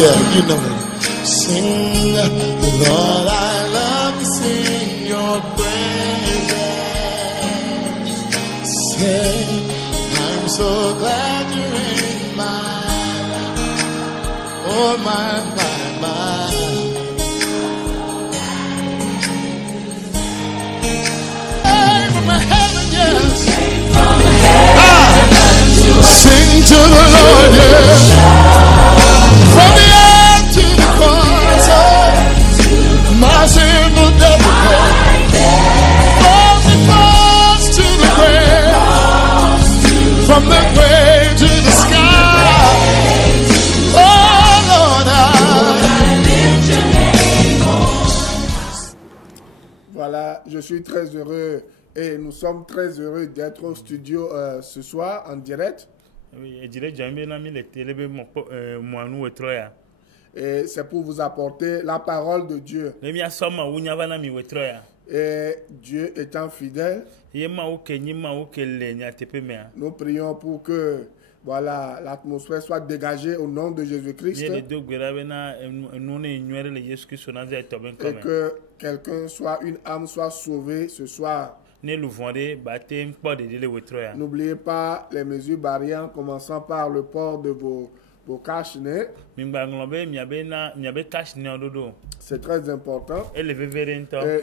Yeah, you know it. Sing, Lord, I love to sing your praises. Say, I'm so glad you're in my life. Oh, my. Hey, from heaven, yes. Sing to the Lord, yes. From the earth to the cross, my sinful devil. From the cross to the grave, from the grave to the sky. Oh Lord, Voilà, je suis très heureux et nous sommes très heureux d'être au studio ce soir en direct. Oui, Et c'est pour vous apporter la parole de Dieu. Et Dieu étant fidèle, nous prions pour que voilà, l'atmosphère soit dégagée au nom de Jésus-Christ. Et que quelqu'un soit, une âme soit sauvée ce soir. N'oubliez pas les mesures barrières, en commençant par le port de vos cache-nez. C'est très important. Et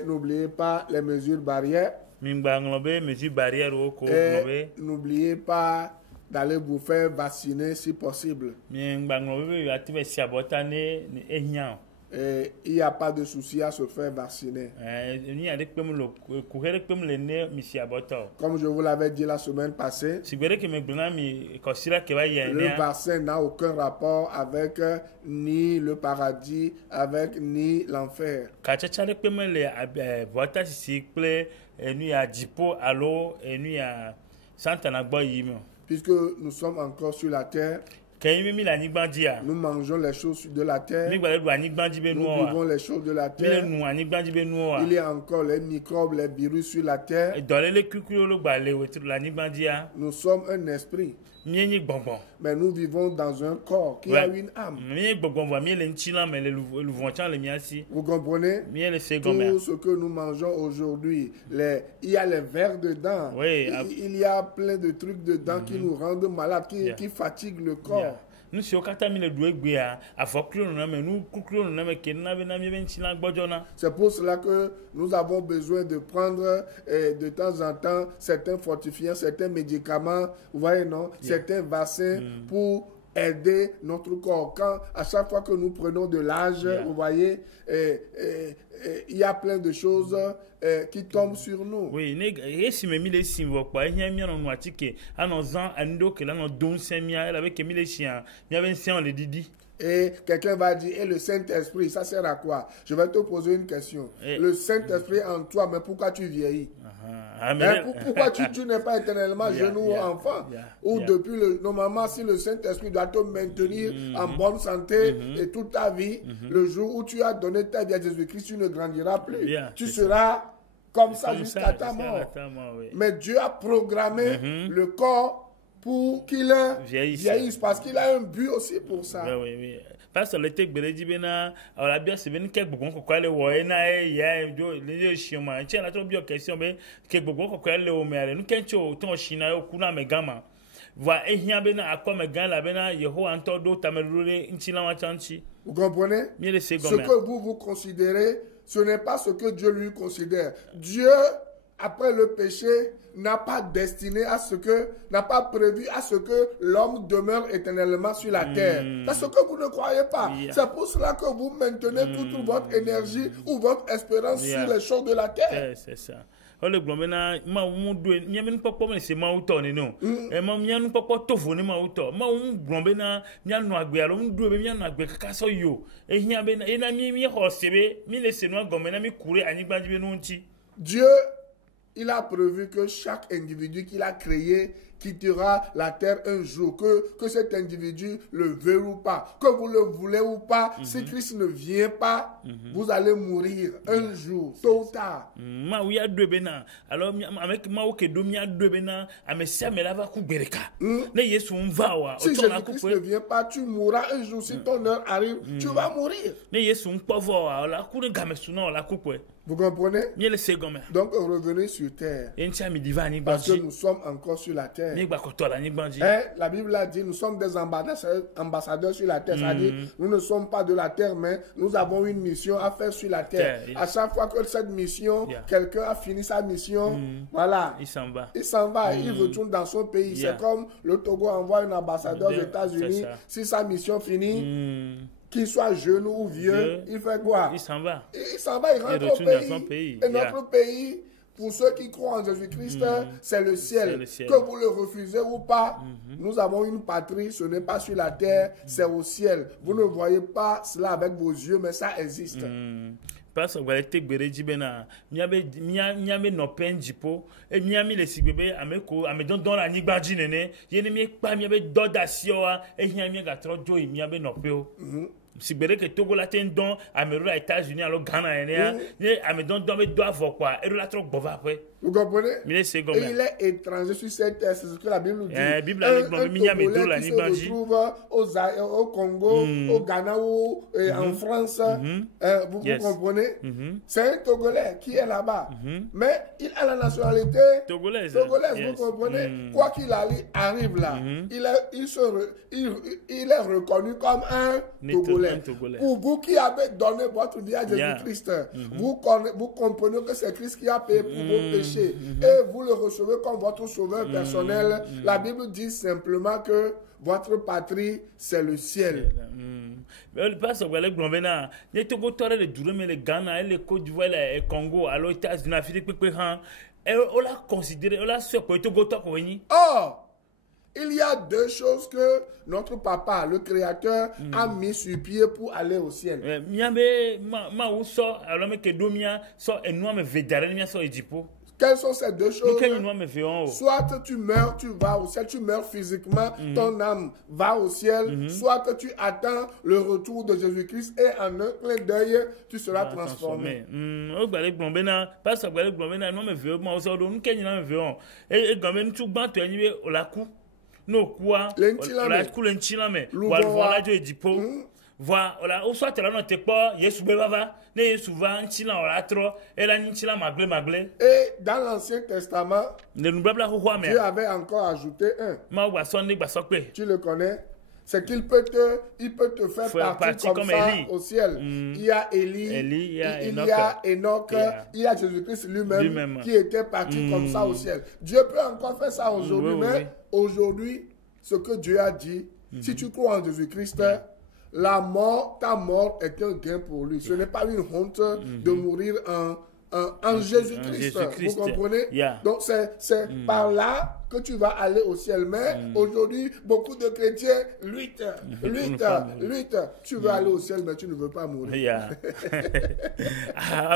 n'oubliez pas les mesures barrières. Et n'oubliez pas d'aller vous faire vacciner si possible. Et il n'y a pas de souci à se faire vacciner. Comme je vous l'avais dit la semaine passée, le vaccin n'a aucun rapport avec ni le paradis, avec ni l'enfer. Puisque nous sommes encore sur la terre, nous mangeons les choses de la terre, nous vivons les choses de la terre, il y a encore les microbes, les virus sur la terre. Nous sommes un esprit, mais nous vivons dans un corps qui a une âme. Vous comprenez? Tout ce que nous mangeons aujourd'hui, il y a les vers dedans, il y a plein de trucs dedans qui nous rendent malades, qui fatiguent le corps. C'est pour cela que nous avons besoin de prendre de temps en temps certains fortifiants, certains médicaments, vous voyez, non, certains vaccins pour aider notre corps. Quand à chaque fois que nous prenons de l'âge, vous voyez, il y a plein de choses qui tombent sur nous. Et quelqu'un va dire, et le Saint-Esprit, ça sert à quoi? Je vais te poser une question. Le Saint-Esprit en toi, mais pourquoi tu vieillis? Pourquoi tu n'es pas éternellement jeune ou enfant? Ou depuis normalement, si le Saint-Esprit doit te maintenir en bonne santé et toute ta vie, le jour où tu as donné ta vie à Jésus-Christ, tu ne grandiras plus. Tu seras comme ça jusqu'à ta mort. Mais Dieu a programmé le corps pour qu'il vieillisse, parce qu'il a un but aussi pour ça. Parce que le texte dit bien, la bien c'est bien quelque bon quoi le voyer na les chemins tiens la trop bien question mais quelque bon quoi le mais nous quand tu ton china yo kuna megama va ehia bena akwa megala bena yeho anto do tamelule ntila wachanchi. Vous comprenez? Ce que vous considérez, ce n'est pas ce que Dieu lui considère. Dieu, après le péché, n'a pas destiné à ce que, n'a pas prévu à ce que l'homme demeure éternellement sur la terre. C'est ce que vous ne croyez pas. C'est pour cela que vous maintenez toute votre énergie ou votre espérance sur les choses de la terre. C'est ça. Ole glomena ma mudu nyamen popo me se ma uto ni no e ma nyanu popo tofu ni ma uto ma glomena nyanu agbe alo mudu be nyanu agbe kaka so yo e hia be e na mi ho sebe mi le se no glomena mi kure anigbaji be no nti. Dieu, il a prévu que chaque individu qu'il a créé, quittera la terre un jour, que cet individu le veuille ou pas, que vous le voulez ou pas, si Christ ne vient pas, vous allez mourir un jour, tôt ou tard. Alors, avec ma oke domia debena, amesia melava kubereka. Ne yesu mvawa. Si Jésus-Christ ne vient pas, tu mourras un jour. Si ton heure arrive, tu vas mourir. Ne yesu mpovo, la kune gamesuna, la coupe. Vous comprenez? Donc revenez sur terre. Parce que nous sommes encore sur la terre. La Bible a dit, nous sommes des ambassadeurs sur la terre. C'est-à-dire, nous ne sommes pas de la terre, mais nous avons une mission à faire sur la terre. À chaque fois que cette mission, quelqu'un a fini sa mission, voilà, il s'en va. Il retourne dans son pays. C'est comme le Togo envoie un ambassadeur aux États-Unis. Si sa mission finit, qu'il soit jeune ou vieux, il fait quoi? Il s'en va. Il rentre au pays. Dans son pays. Et notre pays, pour ceux qui croient en Jésus-Christ, c'est le ciel. Que vous le refusez ou pas, nous avons une patrie, ce n'est pas sur la terre, c'est au ciel. Vous ne voyez pas cela avec vos yeux, mais ça existe. Parce que vous avez dit que miabe no penjipo et miami le sigbebe ameko amedon don la nigba jinene yene mi pa miabe dodasio e hiami ga trojo miabe no peo sigbere que Togo la ten don amero États-Unis alors Ghana ene amedon don be do avo quoi et la tro bova après. Vous comprenez? Il est étranger sur cette terre, c'est ce que la Bible dit. Un Togolais qui se retrouve au Congo, au Ghana ou en France, vous comprenez? C'est un Togolais qui est là-bas. Mais il a la nationalité togolaise, vous comprenez? Quoi qu'il arrive là, il est reconnu comme un Togolais. Pour vous qui avez donné votre vie à Jésus-Christ, vous comprenez que c'est Christ qui a payé pour vos péchés. Et vous le recevez comme votre sauveur personnel. La Bible dit simplement que votre patrie, c'est le ciel. Parce que les Togo, les Durham, les Ghana, les Côte d'Ivoire, les Congo, alors les États-Unis, on l'a considéré, on l'a surpris. Oh! Il y a deux choses que notre papa, le Créateur, a mis sur pied pour aller au ciel. Quelles sont ces deux choses? Soit tu meurs, tu vas au ciel, tu meurs physiquement, ton âme va au ciel, soit que tu attends le retour de Jésus-Christ et en un clin d'œil, tu seras transformé. Voilà, au soit là, n'était pas, Yesu beva, ne souvent, Chila oratro, et la Nchila magle. Et dans l'Ancien Testament, Dieu avait encore ajouté un. Tu le connais? C'est qu'il peut te faire partir comme ça au ciel. Il y a Élie, il y a Enoch, il y a Jésus-Christ lui-même qui était parti comme ça au ciel. Dieu peut encore faire ça aujourd'hui, mais aujourd'hui, ce que Dieu a dit, si tu crois en Jésus-Christ, la mort, ta mort est un gain pour lui. Ce n'est pas une honte de mourir en Jésus-Christ. Vous comprenez? Donc c'est par là que tu vas aller au ciel. Mais aujourd'hui, beaucoup de chrétiens luttent. Tu veux aller au ciel, mais tu ne veux pas mourir.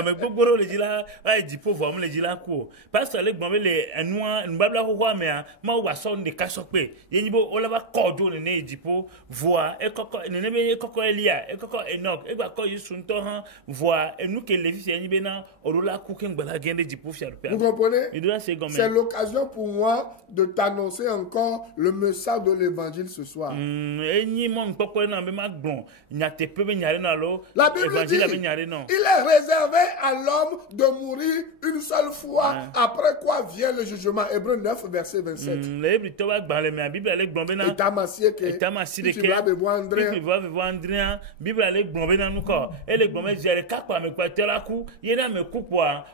Mais beaucoup de gens disent pauvres, les gens quoi. Parce que les gens les noirs, ne babla quoi mais ma ou son de kasopé. Yenibo olava cordo ne ne dipo voix et coco ne ne coco Elia et coco Enoch et quoi yusunto han voix et nous que les fils yenibena olola cooking bala gende dipo fier. Vous comprenez? C'est l'occasion pour moi de t'annoncer encore le message de l'évangile ce soir. La Bible dit, il est réservé à l'homme de mourir une seule fois, après quoi vient le jugement. Hébreux 9, verset 27. Et Tamassier que tu vas bevoir André. Bible allait blomber dans nous corps. Et les blomber j'ai quatre mais quoi te la coup, il y a me coupe quoi.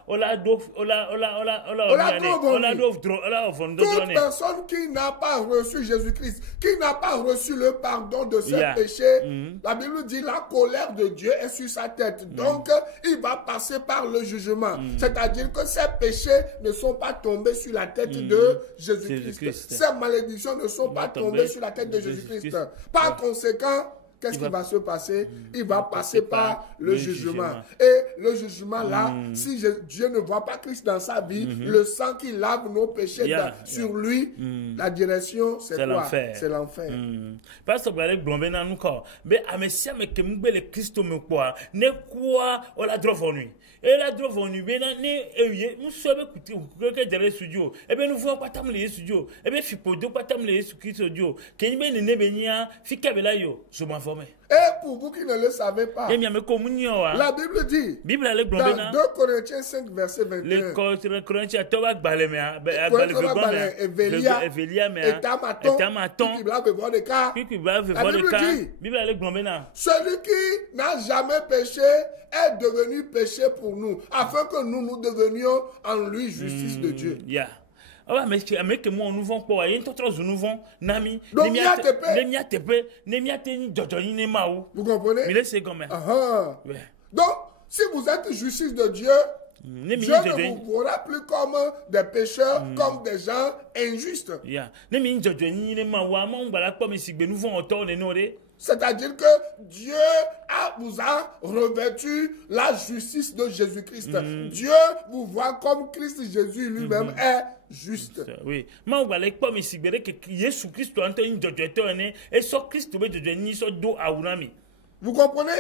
Toute personne qui n'a pas reçu Jésus-Christ, qui n'a pas reçu le pardon de ses péchés, la Bible dit la colère de Dieu est sur sa tête. Donc, il va passer par le jugement. C'est-à-dire que ses péchés ne sont pas tombés sur la tête de Jésus-Christ. Ces malédictions ne sont pas tombées sur la tête de Jésus-Christ. Par conséquent, qu'est-ce qui va se passer? Il va passer par le jugement. Et le jugement là, si Dieu ne voit pas Christ dans sa vie, le sang qui lave nos péchés sur lui, la direction, c'est quoi? C'est l'enfer. Parce que vous allez blomber dans nous corps. Mais à mes siens, mais que nous le Christ me quoi? Ne quoi? On la drove en nuit. Et la drove en nuit. Mais nous sommes écoutés. Que derrière studio. Et bien nous voyons pas tant les studios. Et bien fipodo pas tant les studios. Que nous ne benia fikabela yo. Je m'informe. Et pour vous qui ne le savez pas, la Bible dit dans 2 Corinthiens 5 verset 21, celui qui n'a jamais péché est devenu péché pour nous, afin que nous devenions en lui justice de Dieu. Ah mais que moi nous vont quoi y nous vont nami vous comprenez? Donc si vous êtes justice de Dieu, Dieu ne vous voit plus comme des pécheurs, comme des gens injustes. C'est-à-dire que Dieu vous a revêtu la justice de Jésus-Christ. Dieu vous voit comme Christ Jésus lui-même est juste. Oui. Mais on va les pas me signer que Jésus Christ en train de et so Christ de ni so do aunami. Vous comprenez?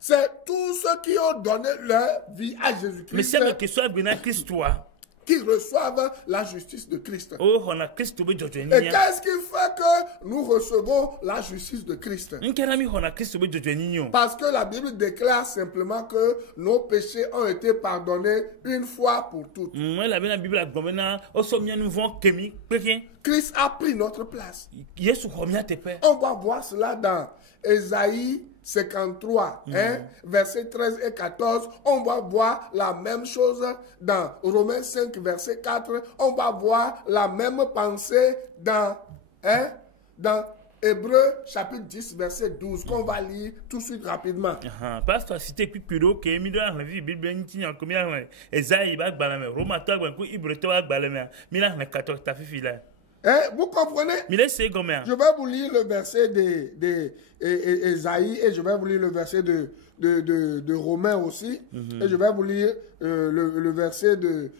C'est tous ceux qui ont donné leur vie à Jésus-Christ. Mais c'est que soit bien Christ toi. Qui reçoivent la justice de Christ. Oh, on a Christ. Et qu'est-ce qui fait que nous recevons la justice de Christ? Parce que la Bible déclare simplement que nos péchés ont été pardonnés une fois pour toutes. Christ a pris notre place. On va voir cela dans Ésaïe 53, versets 13 et 14, on va voir la même chose dans Romains 5, verset 4, on va voir la même pensée dans Hébreux chapitre 10, verset 12, qu'on va lire tout de suite rapidement. Parce que si tu es plus que Romains vous comprenez? Je vais vous lire le verset d'Ésaïe et je vais vous lire le verset de Romains aussi. Et je vais vous lire le verset de...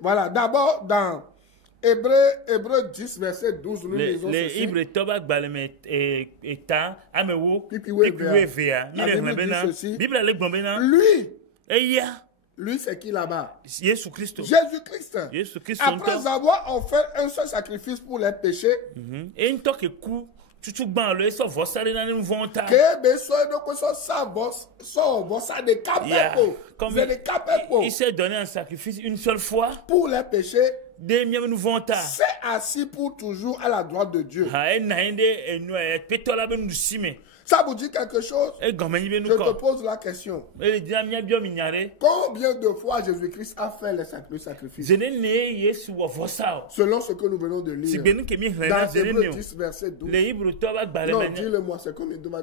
voilà, d'abord dans Hébreux 10, verset 12, nous lisons ceci. Lui, c'est qui là-bas? Jésus-Christ. Jésus-Christ. Après avoir offert un seul sacrifice pour les péchés, il s'est donné un sacrifice une seule fois pour les péchés. C'est assis pour toujours à la droite de Dieu. Ça vous dit quelque chose? Je te pose la question. Combien de fois Jésus-Christ a fait le sacrifice? Selon ce que nous venons de lire. Dans Hébreux 10, verset 12. Non, dis-le-moi, c'est combien de fois?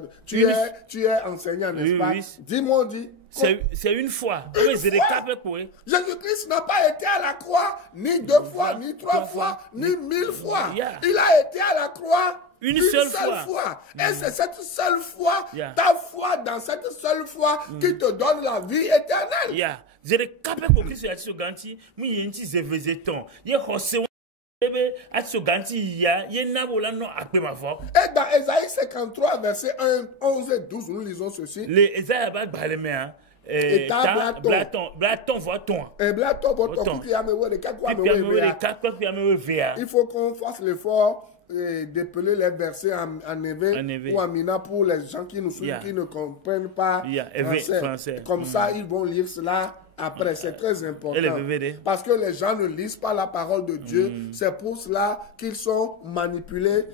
Tu es enseignant, n'est-ce pas? Dis-moi, dis. C'est une fois. Jésus-Christ n'a pas été à la croix ni 2 fois, ni 3 fois, ni 1000 fois. Il a été à la croix une seule fois. Et c'est cette seule fois, ta foi dans cette seule foi qui te donne la vie éternelle. Et dans Ésaïe 53, verset 11 et 12, nous lisons ceci. Il faut qu'on fasse l'effort d'épeler les versets en éveil ou en mina pour les gens qui nous suivent, qui ne comprennent pas français. Comme ça, ils vont lire cela après. C'est très important. Parce que les gens ne lisent pas la parole de Dieu. C'est pour cela qu'ils sont manipulés.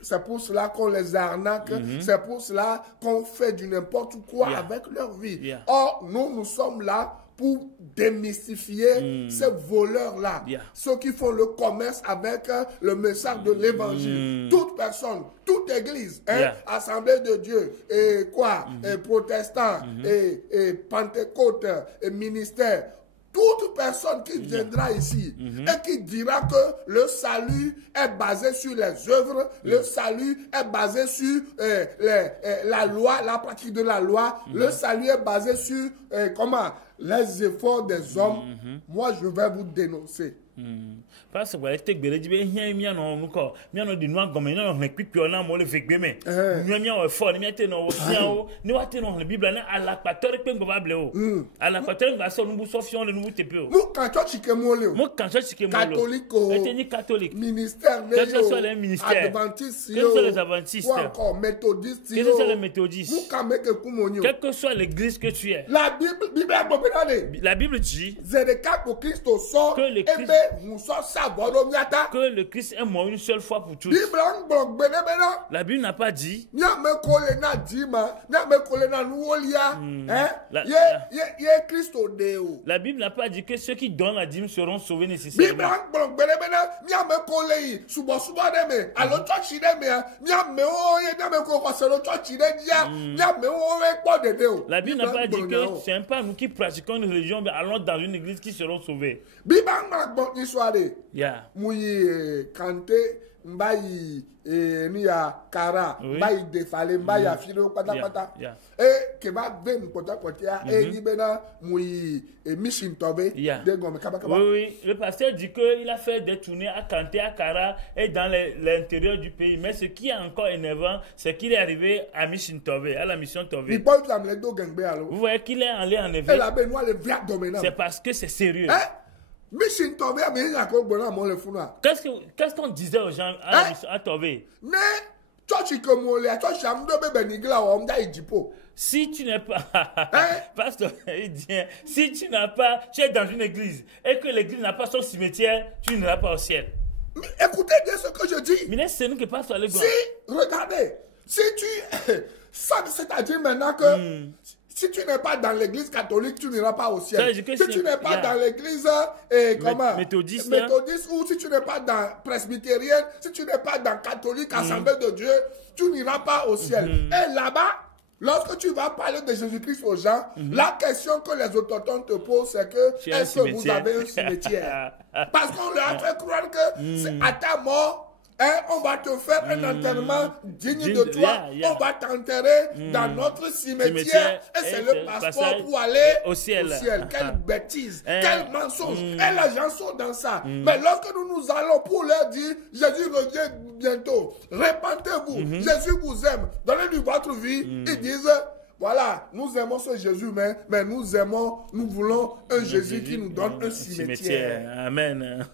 C'est pour cela qu'on les arnaque. C'est pour cela qu'on fait du n'importe quoi avec leur vie. Or, nous sommes là pour démystifier ces voleurs-là. Ceux qui font le commerce avec le message de l'évangile. Toute personne, toute église, assemblée de Dieu, et quoi, et protestants, et Pentecôte, et ministère, toute personne qui viendra ici et qui dira que le salut est basé sur les œuvres, le salut est basé sur la loi, la pratique de la loi, le salut est basé sur les efforts des hommes, moi je vais vous dénoncer. Parce que tu es dit, il y a un encore, il y a un de nous comme un équipement, on a le fait bien, mais il y a un fort, il y a un Bible à la pateur et à la pateur, il va se nous sauver le nouveau TPO. Nous, quand tu es catholique, ministère, quels que soient les ministères, adventistes, quels sont les adventistes, ou encore méthodistes, quels sont les méthodistes, quelle que soit l'église que tu es. La Bible dit que le Christ est mort une seule fois pour tous. La Bible n'a pas dit. La Bible n'a pas dit que ceux qui donnent la dîme seront sauvés nécessairement. La Bible n'a pas dit que c'est pas nous qui pratiquons une religion, mais allons dans une église qui seront sauvés. Yeah. Mbayi niya kara mbayi defale mbayi afiro patapata ke ba be mpota potia ni bena mui mission tobe de gomme kaba. Oui, le pasteur dit que il a fait des tournées à Kanté, à Kara et dans l'intérieur du pays, mais ce qui est encore énervant, c'est qu'il est arrivé à Mission Tové, à la mission Tové. Vous voyez qu'il est allé en éveil. C'est parce que c'est sérieux. Qu'est-ce qu'on disait aux gens à Tové? Si tu n'es pas, pasteur, il dit, si tu n'as pas, tu es dans une église et que l'église n'a pas son cimetière, tu n'iras pas au ciel. Écoutez bien ce que je dis. Mais c'est nous qui passons à l'église. Si, regardez, si tu, ça, c'est-à-dire maintenant que si tu n'es pas dans l'église catholique, tu n'iras pas au ciel. Si tu n'es pas dans l'église méthodiste ou si tu n'es pas dans presbytérienne, si tu n'es pas dans catholique, assemblée de Dieu, tu n'iras pas au ciel. Et là-bas, lorsque tu vas parler de Jésus-Christ aux gens, la question que les autochtones te posent, c'est que est-ce que vous avez un cimetière? Parce qu'on leur a fait croire que à ta mort, on va te faire un enterrement digne de toi. On va t'enterrer dans notre cimetière. Et c'est le passeport pour aller au ciel. Quelle bêtise, quel mensonge. Et les gens sont dans ça. Mais lorsque nous allons pour leur dire, Jésus revient bientôt, répentez-vous, Jésus vous aime, donnez-lui votre vie, ils disent, voilà, nous aimons ce Jésus, mais nous aimons, nous voulons un Jésus qui nous donne un cimetière. Amen.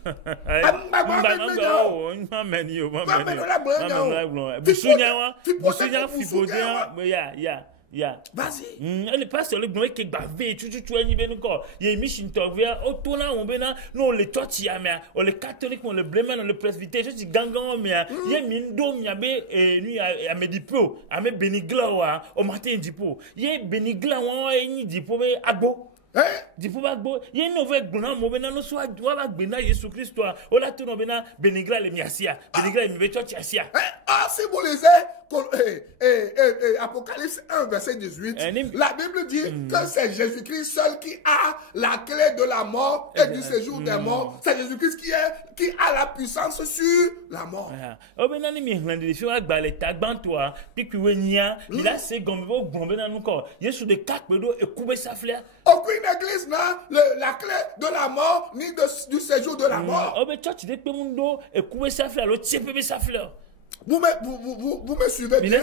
Vas-y. Elle passe sur le gnou qui bavé, tu es ni encore. Il y a mission t'envers au tournant on bena non le torti mais on le catholique on le blême on le presbytère je dis gangan mais il y a mindo miabe et lui a me dipo a me benigla wa au matin dipo il y a benigla wa ni dipo be agbo dipo bagbo il y a une nouvelle gnou mo bena no so wa bagbena Jésus Christ toi o la tourno bena benigla le miasia benigla me torti asia si vous lisez Apocalypse 1 verset 18 la Bible dit que c'est Jésus-Christ seul qui a la clé de la mort et du séjour des morts. C'est Jésus-Christ qui a la puissance sur la mort. Aucune église n'a la clé de la mort ni du séjour de la mort. Vous me suivez bien?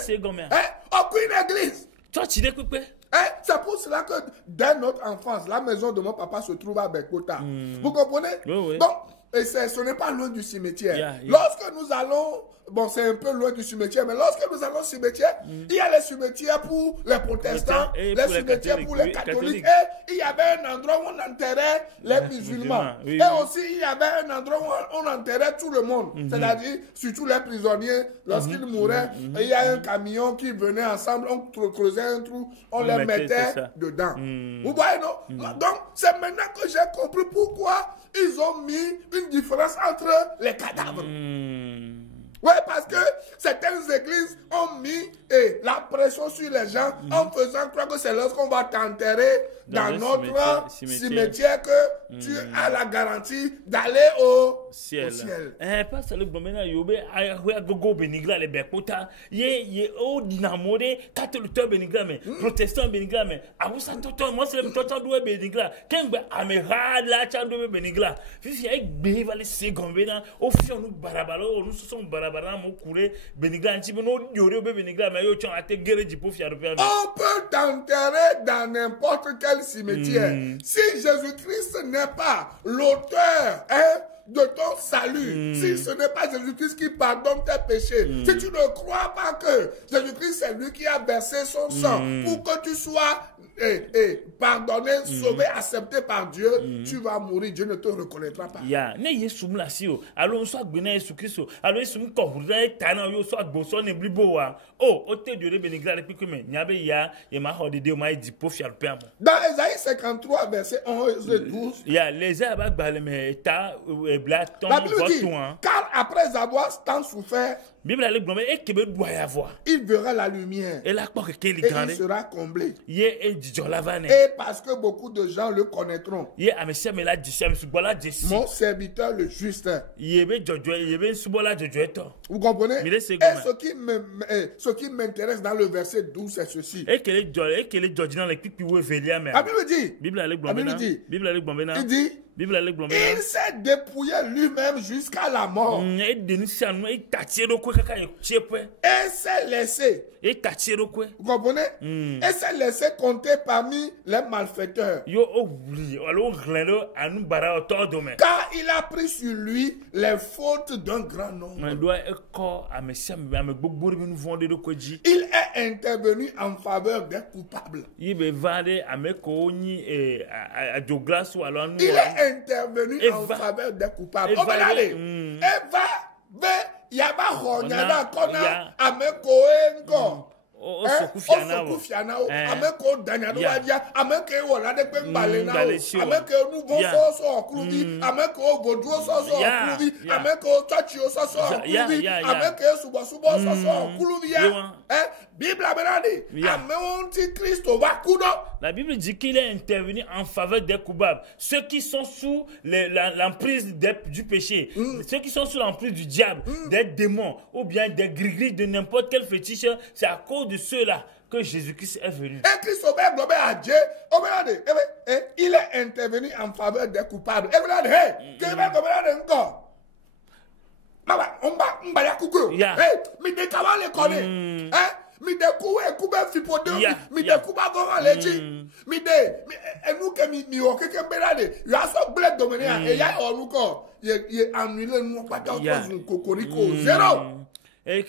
Aucune église. C'est pour cela que dès notre enfance, la maison de mon papa se trouve à Bekota. Vous comprenez? Oui. Bon, et ce n'est pas loin du cimetière. Lorsque nous allons, bon, c'est un peu loin du cimetière, mais lorsque nous allons au cimetière, il y a les cimetières pour les protestants, les cimetières pour les catholiques, et il y avait un endroit où on enterrait les musulmans. Et aussi, il y avait un endroit où on enterrait tout le monde, c'est-à-dire surtout les prisonniers. Lorsqu'ils mouraient, il y a un camion qui venait ensemble, on creusait un trou, on les mettait dedans. Vous voyez, non? Donc, c'est maintenant que j'ai compris pourquoi ils ont mis une différence entre les cadavres. Oui, parce que certaines églises ont mis la pression sur les gens en faisant croire que c'est lorsqu'on va t'enterrer dans notre cimetière que tu as la garantie d'aller au ciel. Parce que le gouvernement yobe a gogo benigla le bekota ye o dinamode catholique benigla mais protestant benigla mais awusa toto moi c'est le toto do benigla kengbe amera la chando benigla fifi ay gbe va le second bena o fi onu barabalo onu so barabara mo kure benigla nti no yore benigla mais yo chon ate gereji po fi arupia. On peut t'enterrer dans n'importe quel cimetière. Si Jésus-Christ n'est pas l'auteur de ton salut, si ce n'est pas Jésus-Christ qui pardonne tes péchés, si tu ne crois pas que Jésus-Christ c'est lui qui a versé son sang pour que tu sois pardonné, sauvé, accepté par Dieu, tu vas mourir, Dieu ne te reconnaîtra pas. Ya, ne yesu mlasio, alors on soit gbena Yesu Christ, alors yesu mkohura tana yo soit gboso ne bliboa. Oh, ote Dieu benigla depuis que me nyabe ya e ma hodede o ma di pofi alpea. Dans Ésaïe 53 verset 11 et 12. Ya, les abak baleme ta blaton la Bible dit, votuan. car après avoir tant souffert, Bible ale gbome e kebe doit y avoir. Il verra la lumière. Et la porte que Et il sera comblé. Et parce que beaucoup de gens le connaîtront. Mon serviteur le juste. Vous comprenez? Et ce qui m'intéresse dans le verset 12, c'est ceci. La Bible dit, il dit, il s'est dépouillé lui-même jusqu'à la mort. Et s'est laissé. Vous comprenez? Et s'est laissé compter parmi les malfaiteurs. Car il a pris sur lui les fautes d'un grand nombre. Il est intervenu en faveur des coupables. Il est intervenu en faveur des coupables. Yaba honyana kona ameko enko Osokufiana ameko danyado wadia ameko wala de pembalena ameko nuvo soso okrubi ameko boduo soso okrubi ameko tachio soso okrubi ameko subo soso okrubi ya Bible abenadi ameonti Christo vakudo. La Bible dit qu'il est intervenu en faveur des coupables, ceux qui sont sous l'emprise du péché, ceux qui sont sous l'emprise du diable, des démons ou bien des gris-gris de n'importe quel fétiche. C'est à cause de ceux-là que Jésus-Christ est venu. Et Christ il est intervenu en faveur des coupables. Mi de kuwe kube fipodo mi de kuba vora leji mi de enu ke mi o keke berade you aso ble domenia e ya oruko ye annule nu pata ko kokoriko zero. Et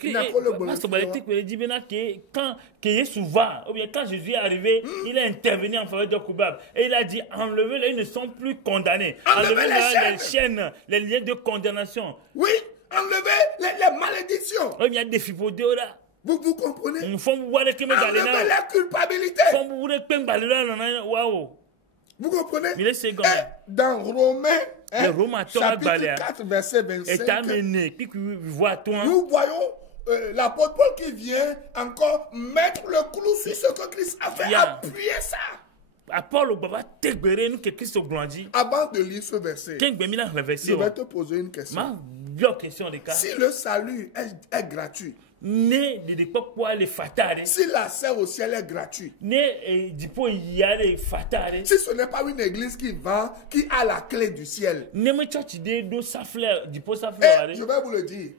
quand Jésus va, ou bien quand Jésus est arrivé, il est intervenu en faveur des coupables. Et il a dit, enlevez-les, ils ne sont plus condamnés. Enlevez les chaînes, les liens de condamnation. Oui, enlevez les malédictions. Il y a des fipodos là. Vous comprenez? Enlevez la culpabilité. Vous comprenez? Dans Romains, chapitre 4, verset 25, nous voyons l'apôtre Paul qui vient encore mettre le clou sur ce que Christ a fait, appuyer ça. Avant de lire ce verset, je vais te poser une question. Si le salut est gratuit, si l'accès au ciel est gratuit, si ce n'est pas une église qui vend, qui a la clé du ciel, et je vais vous le dire,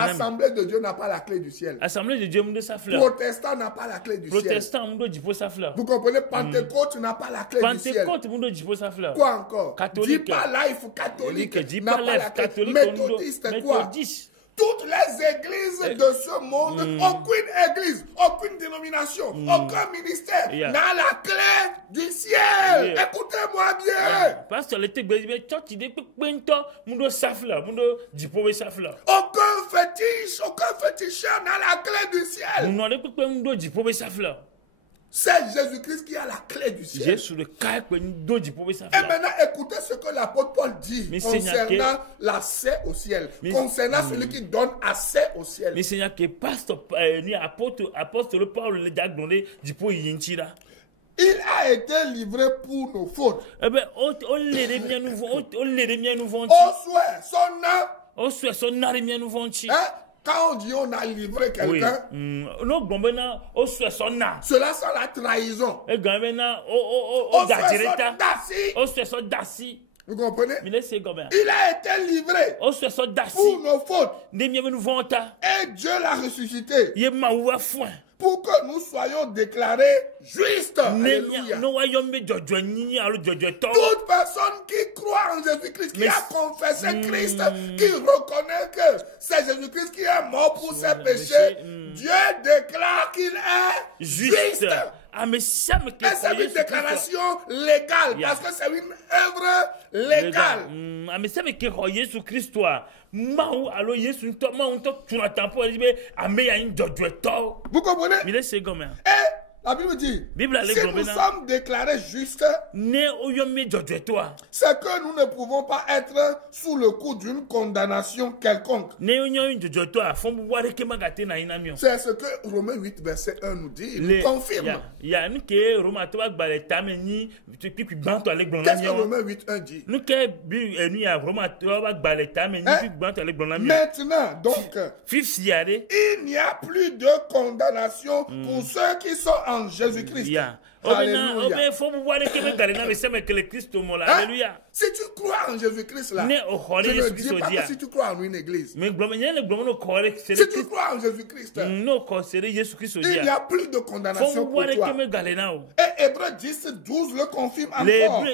Assemblée de Dieu n'a pas la clé du ciel. Protestant n'a pas la clé du ciel. Vous comprenez? Pentecôte n'a pas la clé du ciel. Quoi encore? Deep Life catholique n'a pas la clé. Méthodiste quoi? Toutes les églises de ce monde, aucune église, aucune dénomination, aucun ministère n'a la clé du ciel. Écoutez-moi bien. Aucun féticheur n'a la clé du ciel. C'est Jésus-Christ qui a la clé du ciel. Jésus le cas que nous donne du pauvre ça. Et maintenant, écoutez ce que l'apôtre Paul dit concernant l'accès au ciel, concernant celui qui donne accès au ciel. Mais Seigneur, que pasteur, apôtre Paul le a donné du pauvre Yinchira. Il a été livré pour nos fautes. Eh bien, on les remia nous vont. Au souhait, son âme. Quand on dit on a livré quelqu'un, cela sent la trahison. Vous comprenez? Il a été livré pour nos fautes. Et Dieu l'a ressuscité pour que nous soyons déclarés justes. Alléluia. Toute personne qui croit en Jésus-Christ, qui a confessé Christ, qui reconnaît que c'est Jésus-Christ qui est mort pour ses péchés, Dieu déclare qu'il est juste. Et c'est une déclaration légale, parce que c'est une œuvre légale. Vous comprenez? Et la Bible dit, si nous sommes déclarés justes, c'est que nous ne pouvons pas être sous le coup d'une condamnation quelconque. C'est ce que Romains 8, verset 1 nous dit, il nous confirme. Qu'est-ce que Romains 8, 1 dit? Maintenant, donc, il n'y a plus de condamnation pour ceux qui sont en Jésus-Christ. Alléluia. Si tu crois en Jésus-Christ là, je ne dis pas que si tu crois en une église. Si tu crois en Jésus-Christ, il n'y a plus de condamnation pour toi. Et Hébreux 10, 12 le confirme encore. Lui,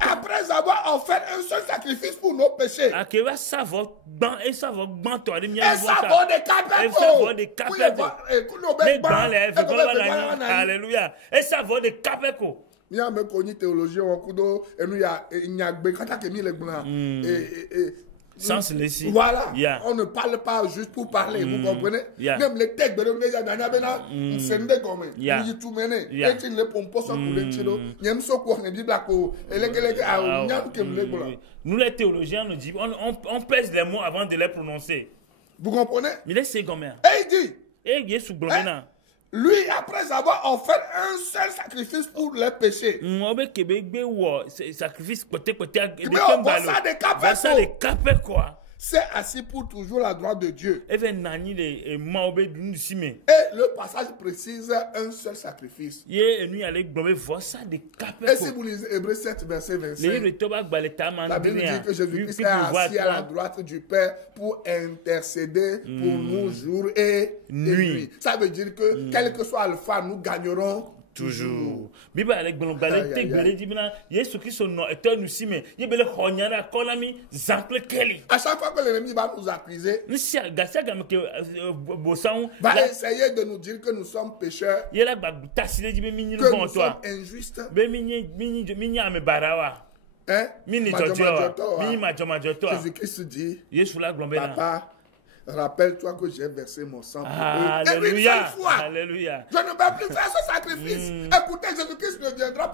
après avoir offert un seul sacrifice pour nos péchés, et ça vaut des Alléluia. Et ça vaut des capéco. Il y a un connu théologien au kudo et nous il y a sans laisser. Voilà. On ne parle pas juste pour parler, vous comprenez? Même les textes de l'Église c'est des gommes. Ils tout mené. Et tu ne pompes pas pour le tilo. N'aime ça quoi ne dit blaco. Nous les théologiens nous disent on pèse les mots avant de les prononcer. Vous comprenez? Mais laissez comme ça. Et il dit. Et Jésus glorina. Lui, après avoir offert un seul sacrifice pour les péchés, c'est assis pour toujours la droite de Dieu. Et le passage précise un seul sacrifice. Et si vous lisez Hébreux 7, verset 25, la Bible dit que Jésus-Christ est assis à la droite du Père pour intercéder pour nous jour et nuit. Ça veut dire que quel que soit Alpha, nous gagnerons toujours. Bible avec Jésus Christ son éternel nous mais à chaque fois que l'ennemi va nous accuser, va essayer de nous dire que nous sommes pécheurs, que nous sommes injustes. Jésus-Christ dit, Papa, rappelle-toi que j'ai versé mon sang pour eux. Et une seule fois, Alléluia. Je ne vais plus faire ce sacrifice. Écoutez, Jésus-Christ ne viendra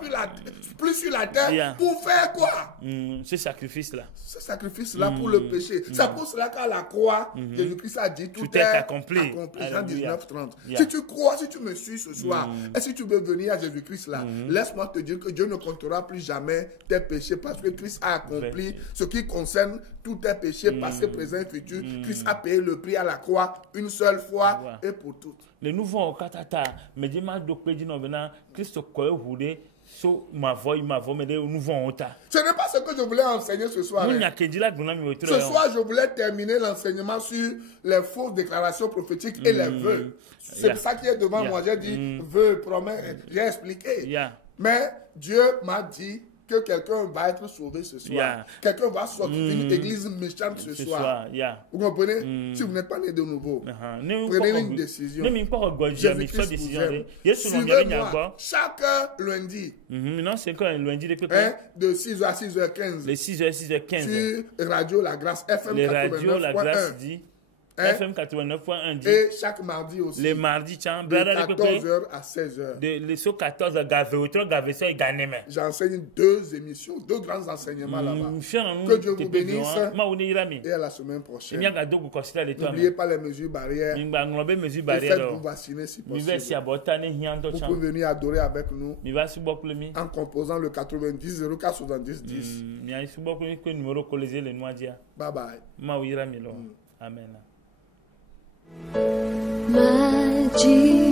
plus sur la terre pour faire quoi? Ce sacrifice-là. Ce sacrifice-là pour le péché. C'est pour cela qu'à la croix, Jésus-Christ a dit tout est accompli. Jean 19, 30. Si tu crois, si tu me suis ce soir, et si tu veux venir à Jésus-Christ là, laisse-moi te dire que Dieu ne comptera plus jamais tes péchés parce que Christ a accompli ce qui concerne tous tes péchés, passé, présent, futur. Christ a payé le prix à la croix une seule fois et pour toutes. Le nouveau katata, mais dis mal de crédit non venant, Christ quoi voulait, so ma voix, mais le nouveau honta. Ce n'est pas ce que je voulais enseigner ce soir. Ce soir, je voulais terminer l'enseignement sur les fausses déclarations prophétiques et les vœux. C'est ça qui est devant moi. J'ai dit vœux, promesses, j'ai expliqué. Mais Dieu m'a dit que quelqu'un va être sauvé ce soir. Quelqu'un va sortir d'une église méchante ce soir. Vous comprenez? Si vous n'êtes pas né de nouveau, prenez une décision. Suivez-moi chaque lundi. De 6h à 6h15. Les 6h, 6h15. Sur Radio La Grâce FM 89.1. FM 89.1 et chaque mardi aussi. Les mardis, de 14h à 16h. Les 14 j'enseigne 2 émissions, 2 grands enseignements là-bas. Que Dieu vous bénisse. Et à la semaine prochaine. N'oubliez pas les mesures barrières. Et faites-vous vacciner si possible. Vous pouvez venir adorer avec nous en composant le 90 04 70 10. Bye bye. Amen. My Jesus.